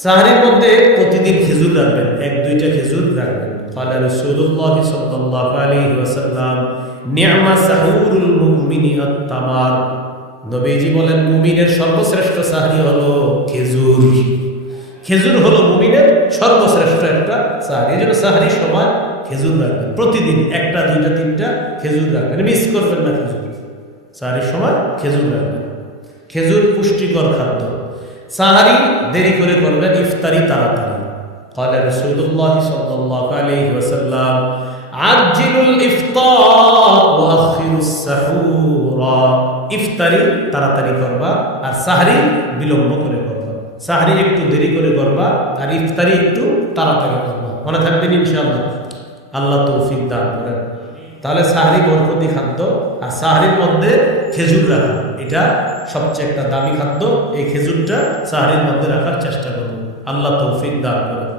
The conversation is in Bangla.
সাহরির মধ্যে প্রতিদিন খেজুর রাখবেন, 1-2টা খেজুর রাখবেন। ক্বালা রাসূলুল্লাহ সাল্লাল্লাহু আলাইহি ওয়াসাল্লাম নি'মা সাহুরুল মুমিনি আত-তামার। নবীজি বলেন মুমিনের সর্বশ্রেষ্ঠ সাহরি হলো খেজুর। খেজুর হলো মুমিনের সর্বশ্রেষ্ঠ একটা সাহরি। এজন্য সাহরির সময় খেজুর রাখবেন, প্রতিদিন 1টা 2টা 3টা খেজুর রাখবেন, মিস করবেন না খেজুর। সাহরির সময় খেজুর রাখবেন। খেজুর পুষ্টিকর খাদ্য। সাহারি দেরি করে করবেন, ইফতারি তাড়াতাড়ি। ক্বালা রাসূলুল্লাহ সাল্লাল্লাহু আলাইহি ওয়াসাল্লাম আজ্জিলুল ইফতার ওয়া আখিরুস সাহুর। ইফতারি তাড়াতাড়ি করবা আর সাহরি বিলম্ব করে করবা। সাহরি একটু দেরি করে করবা আর ইফতারি একটু তাড়াতাড়ি করবা। মনে থাকবেন ইনশাআল্লাহ। আল্লাহ তৌফিক দান করেন। তাহলে সাহরি বরকতি খাদ্য, আর সাহরির মধ্যে খেজুর রাখা এটা সবচেয়ে একটা দামি খাদ্য। এই খেজুরটা সাহরির মধ্যে রাখার চেষ্টা করুন। আল্লাহ তৌফিক দান করেন।